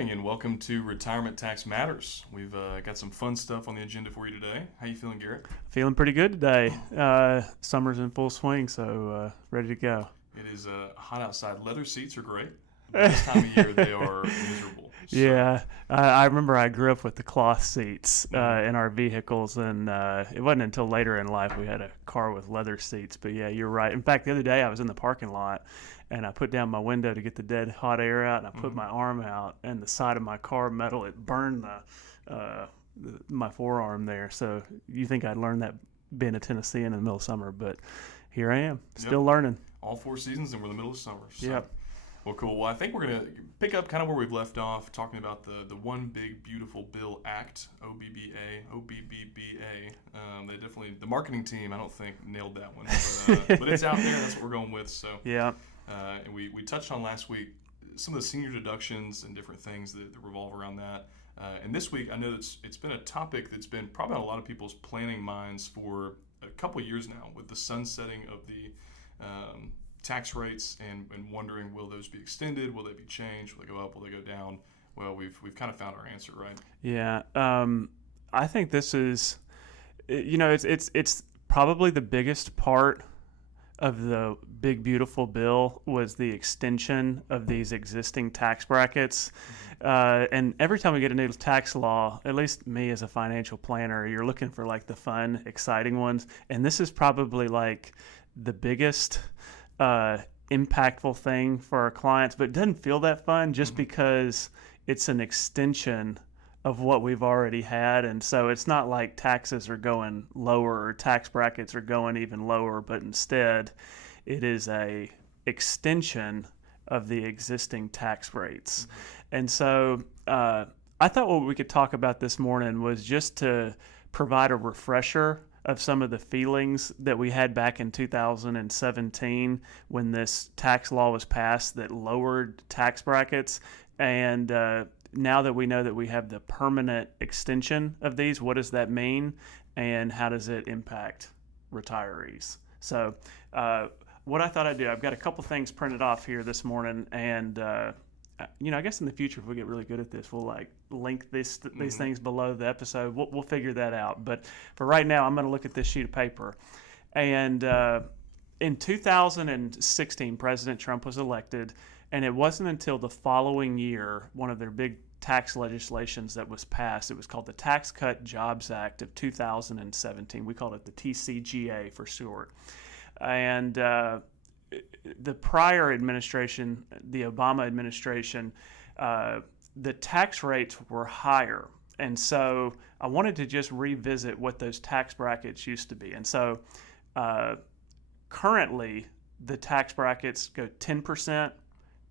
morning and welcome to Retirement Tax Matters. We've got some fun stuff on the agenda for you today. How you feeling, Garrett? Feeling pretty good today. Summer's in full swing, so ready to go. It is hot outside. Leather seats are great, but this time of year they are miserable. So. Yeah, I remember I grew up with the cloth seats in our vehicles, and it wasn't until later in life we had a car with leather seats. But yeah, you're right. In fact, the other day I was in the parking lot, and I put down my window to get the dead hot air out, and I put my arm out, and the side of my car metal, it burned my forearm there. So you think I'd learn that being a Tennessean in the middle of summer, but here I am, still learning. All 4 seasons, and we're in the middle of summer. So. Yep. Well, cool. Well, I think we're going to pick up kind of where we've left off, talking about the One Big Beautiful Bill Act, OBBA. They definitely, the marketing team, I don't think, nailed that one. But it's out there. That's what we're going with. So yeah. And we touched on last week some of the senior deductions and different things that revolve around that. And this week, I know it's been a topic that's been probably on a lot of people's planning minds for a couple of years now, with the sunsetting of the tax rates and wondering, will those be extended? Will they be changed? Will they go up? Will they go down? Well, we've kind of found our answer, right? Yeah. I think this is, it's probably the biggest part of the big beautiful bill was the extension of these existing tax brackets. And every time we get a new tax law, at least me as a financial planner, you're looking for like the fun, exciting ones. And this is probably like the biggest impactful thing for our clients, but it doesn't feel that fun just because it's an extension of what we've already had. And so it's not like taxes are going lower or tax brackets are going even lower, but instead it is a extension of the existing tax rates. And so I thought what we could talk about this morning was just to provide a refresher of some of the feelings that we had back in 2017 when this tax law was passed that lowered tax brackets. And now that we know that we have the permanent extension of these, what does that mean? And how does it impact retirees? So what I thought I'd do, I've got a couple things printed off here this morning, and I guess in the future, if we get really good at this, we'll like link these things below the episode. We'll figure that out. But for right now, I'm going to look at this sheet of paper. And in 2016, President Trump was elected, and it wasn't until the following year, one of their big tax legislations that was passed. It was called the Tax Cut Jobs Act of 2017. We called it the TCJA for short. And the prior administration, the Obama administration, the tax rates were higher. And so I wanted to just revisit what those tax brackets used to be. And so currently the tax brackets go 10%,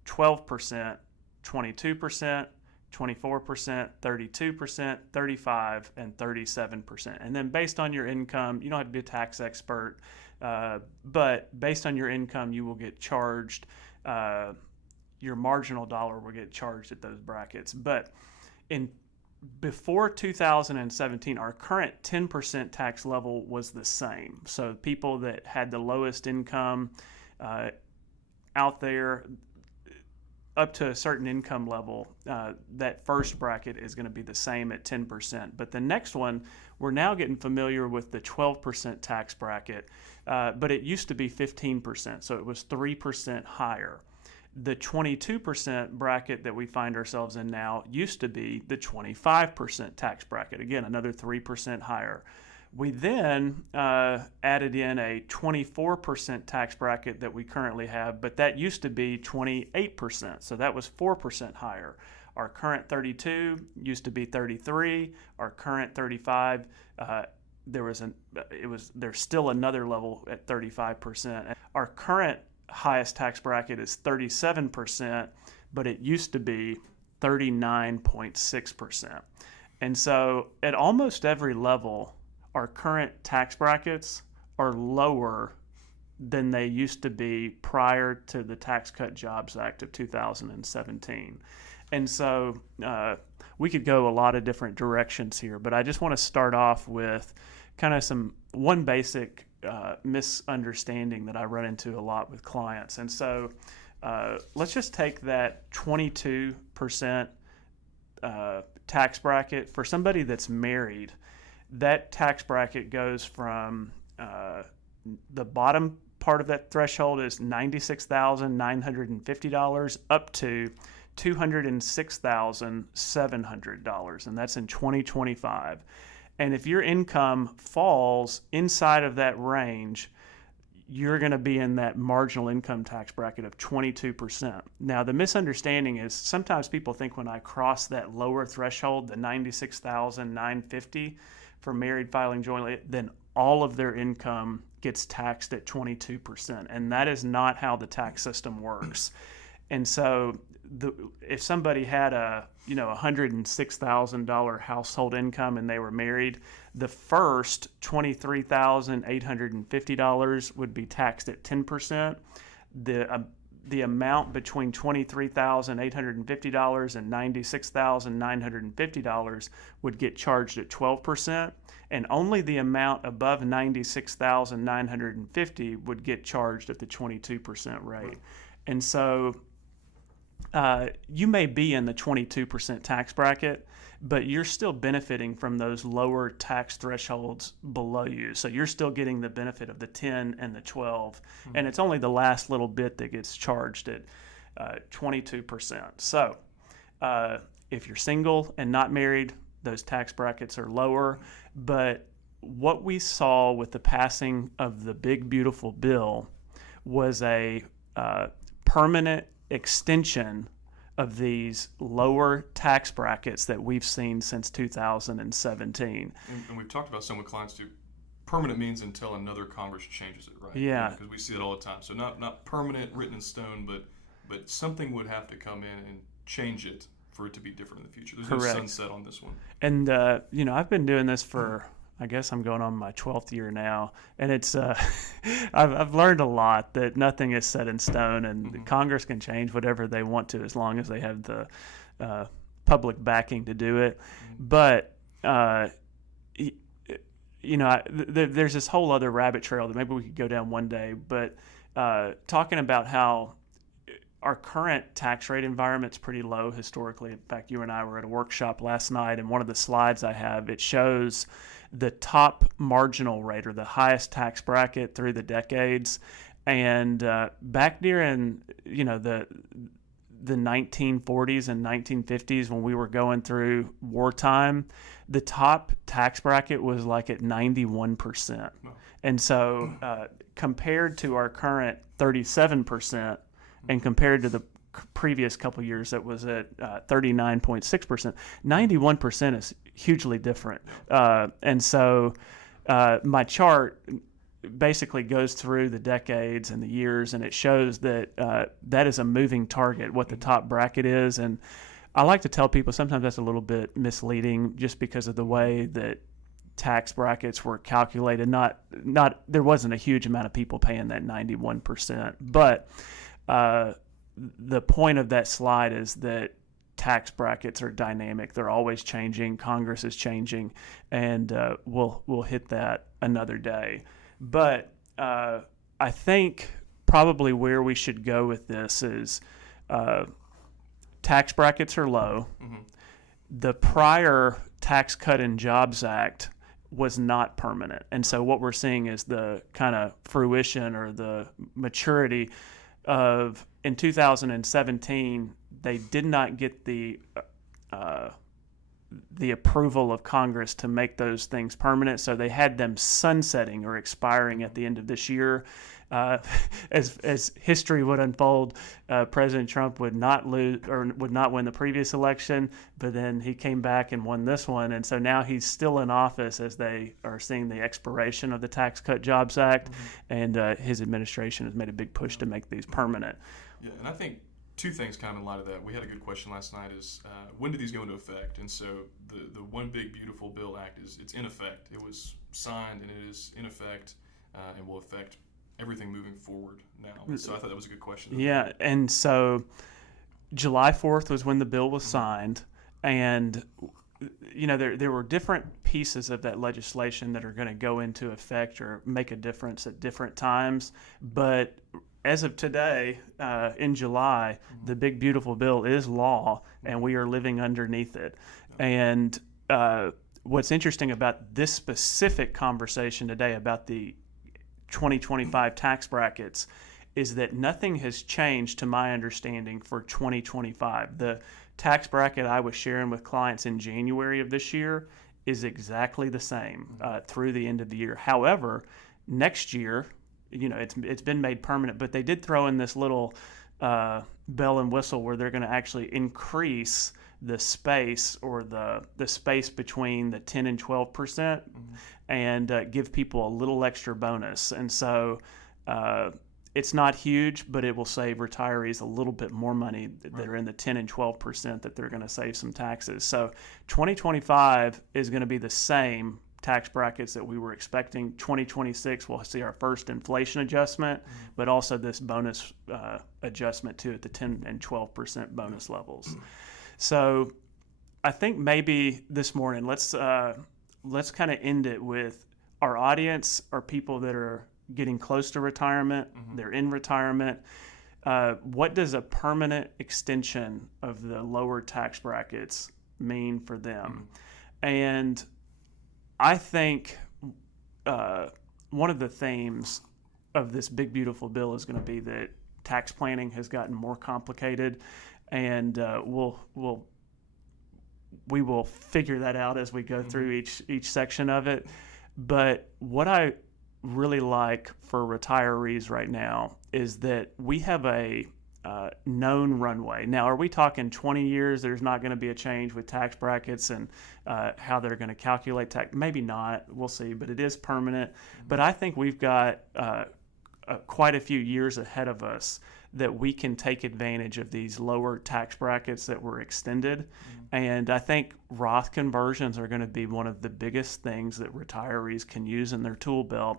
12%, 22%, 24%, 32%, 35%, and 37%. And then based on your income, you don't have to be a tax expert, but based on your income, you will get charged, your marginal dollar will get charged at those brackets. But before 2017, our current 10% tax level was the same. So people that had the lowest income out there, up to a certain income level, that first bracket is going to be the same at 10%. But the next one, we're now getting familiar with the 12% tax bracket, but it used to be 15%, so it was 3% higher. The 22% bracket that we find ourselves in now used to be the 25% tax bracket, again, another 3% higher. We then added in a 24% tax bracket that we currently have, but that used to be 28%, so that was 4% higher. Our current 32 used to be 33. Our current 35, there's still another level at 35%. Our current highest tax bracket is 37%, but it used to be 39.6%. And so at almost every level, our current tax brackets are lower than they used to be prior to the Tax Cut Jobs Act of 2017. And so we could go a lot of different directions here, but I just want to start off with kind of one basic misunderstanding that I run into a lot with clients. And so let's just take that 22% tax bracket for somebody that's married. That tax bracket goes from the bottom part of that threshold is $96,950 up to $206,700, and that's in 2025. And if your income falls inside of that range, you're going to be in that marginal income tax bracket of 22%. Now, the misunderstanding is sometimes people think when I cross that lower threshold, the $96,950 for married filing jointly, then all of their income gets taxed at 22%. And that is not how the tax system works. And so if somebody had a $106,000 household income and they were married, the first $23,850 would be taxed at 10%. The amount between $23,850 and $96,950 would get charged at 12%, and only the amount above $96,950 would get charged at the 22% rate. And so you may be in the 22% tax bracket, but you're still benefiting from those lower tax thresholds below you. So you're still getting the benefit of the 10 and the 12, and it's only the last little bit that gets charged at 22%. So if you're single and not married, those tax brackets are lower. But what we saw with the passing of the big, beautiful bill was a permanent extension of these lower tax brackets that we've seen since 2017. And we've talked about some with clients too. Permanent means until another Congress changes it, right? Yeah. Because we see it all the time. So not permanent, written in stone, but something would have to come in and change it for it to be different in the future. There's Correct. no sunset on this one. And I've been doing this for, I guess I'm going on my 12th year now, and it's I've learned a lot that nothing is set in stone, and Congress can change whatever they want to as long as they have the public backing to do it. But there's this whole other rabbit trail that maybe we could go down one day. But talking about how our current tax rate environment's pretty low historically. In fact, you and I were at a workshop last night, and one of the slides I have, it shows the top marginal rate or the highest tax bracket through the decades. And back during the 1940s and 1950s, when we were going through wartime, the top tax bracket was like at 91%. And so compared to our current 37%, and compared to the previous couple years that was at 39.6%, 91% is hugely different. And so my chart basically goes through the decades and the years, and it shows that that is a moving target, what the top bracket is. And I like to tell people sometimes that's a little bit misleading just because of the way that tax brackets were calculated. Not there wasn't a huge amount of people paying that 91%, but the point of that slide is that tax brackets are dynamic. They're always changing. Congress is changing, and we'll hit that another day. But I think probably where we should go with this is tax brackets are low. Mm-hmm. The prior Tax Cut and Jobs Act was not permanent. And so what we're seeing is the kind of fruition or the maturity of, in 2017, they did not get the approval of Congress to make those things permanent, so they had them sunsetting or expiring at the end of this year. As history would unfold, President Trump would not lose or would not win the previous election, but then he came back and won this one, and so now he's still in office as they are seeing the expiration of the Tax Cut Jobs Act, and his administration has made a big push to make these permanent. Yeah, and I think two things kind of in light of that. We had a good question last night is when do these go into effect? And so the One Big Beautiful Bill Act it's in effect. It was signed and it is in effect and will affect everything moving forward now. So I thought that was a good question. Yeah, and so July 4th was when the bill was signed, and there were different pieces of that legislation that are going to go into effect or make a difference at different times, but as of today, in July, the big beautiful bill is law, and we are living underneath it. And what's interesting about this specific conversation today about the 2025 tax brackets is that nothing has changed to my understanding for 2025. The tax bracket I was sharing with clients in January of this year is exactly the same through the end of the year. However, next year, it's been made permanent, but they did throw in this little bell and whistle where they're going to actually increase the space or the space between the 10 and 12% and give people a little extra bonus. And so it's not huge, but it will save retirees a little bit more money that are in the 10 and 12% that they're going to save some taxes. So 2025 is going to be the same tax brackets that we were expecting. 2026 we'll see our first inflation adjustment, but also this bonus adjustment too at the 10 and 12% bonus levels. So I think maybe this morning let's kind of end it with our audience are people that are getting close to retirement, they're in retirement. What does a permanent extension of the lower tax brackets mean for them? And I think one of the themes of this big beautiful bill is going to be that tax planning has gotten more complicated, and we will figure that out as we go through each section of it. But what I really like for retirees right now is that we have a known runway. Now, are we talking 20 years? There's not going to be a change with tax brackets and how they're going to calculate tax. Maybe not. We'll see. But it is permanent. But I think we've got quite a few years ahead of us that we can take advantage of these lower tax brackets that were extended. And I think Roth conversions are going to be one of the biggest things that retirees can use in their tool belt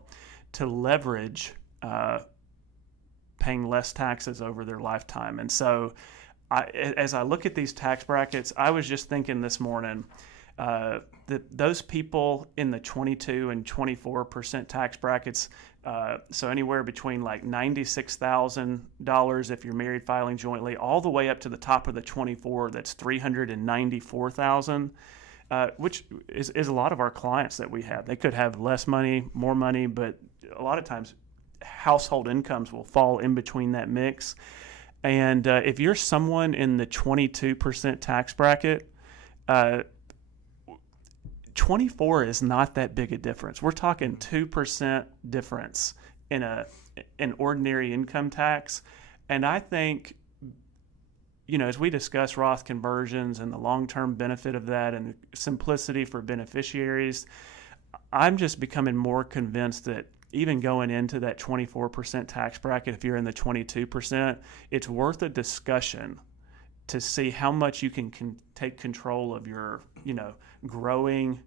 to leverage paying less taxes over their lifetime. And so as I look at these tax brackets, I was just thinking this morning that those people in the 22 and 24% tax brackets, so anywhere between like $96,000 if you're married filing jointly, all the way up to the top of the 24, that's $394,000, which is a lot of our clients that we have. They could have less money, more money, but a lot of times household incomes will fall in between that mix. And if you're someone in the 22% tax bracket, 24 is not that big a difference. We're talking 2% difference in an ordinary income tax. And I think, as we discuss Roth conversions and the long-term benefit of that and simplicity for beneficiaries, I'm just becoming more convinced that even going into that 24% tax bracket, if you're in the 22%, it's worth a discussion to see how much you can take control of your, growing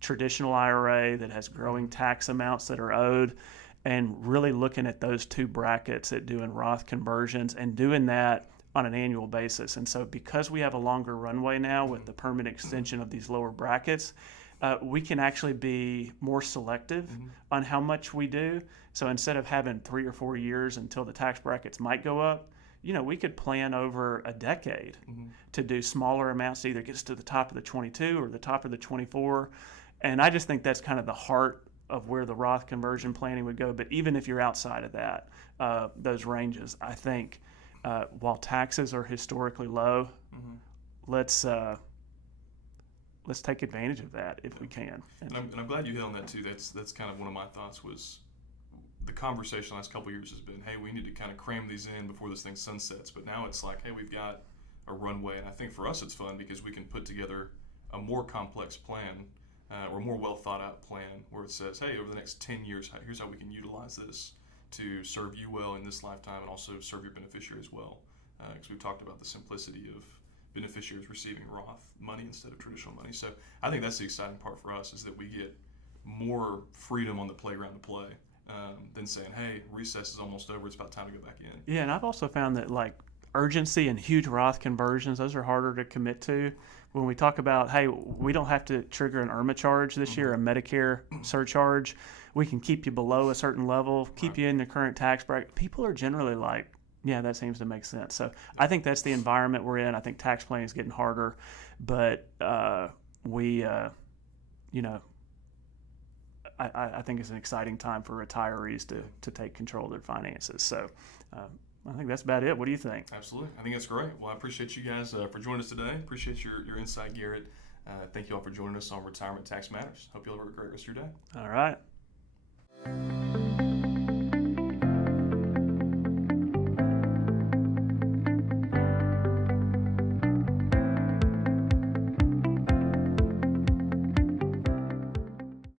traditional IRA that has growing tax amounts that are owed, and really looking at those two brackets at doing Roth conversions and doing that on an annual basis. And so because we have a longer runway now with the permanent extension of these lower brackets, we can actually be more selective on how much we do. So instead of having 3 or 4 years until the tax brackets might go up, we could plan over a decade to do smaller amounts to either get us to the top of the 22 or the top of the 24. And I just think that's kind of the heart of where the Roth conversion planning would go. But even if you're outside of that, those ranges, I think while taxes are historically low, let's take advantage of that if we can. And I'm glad you hit on that too. That's kind of one of my thoughts was the conversation the last couple of years has been, hey, we need to kind of cram these in before this thing sunsets. But now it's like, hey, we've got a runway. And I think for us it's fun because we can put together a more complex plan or more well thought out plan where it says, hey, over the next 10 years, here's how we can utilize this to serve you well in this lifetime and also serve your beneficiaries well. Because we've talked about the simplicity of beneficiaries receiving Roth money instead of traditional money. So I think that's the exciting part for us is that we get more freedom on the playground to play than saying, hey, recess is almost over, it's about time to go back in. Yeah, and I've also found that urgency and huge Roth conversions, those are harder to commit to. When we talk about, hey, we don't have to trigger an IRMA charge this year, a Medicare surcharge, we can keep you below a certain level, keep you in the current tax bracket, people are generally like, yeah, that seems to make sense. So I think that's the environment we're in. I think tax planning is getting harder, but I think it's an exciting time for retirees to take control of their finances. So I think that's about it. What do you think? Absolutely. I think that's great. Well, I appreciate you guys for joining us today. Appreciate your insight, Garrett. Thank you all for joining us on Retirement Tax Matters. Hope you all have a great rest of your day. All right.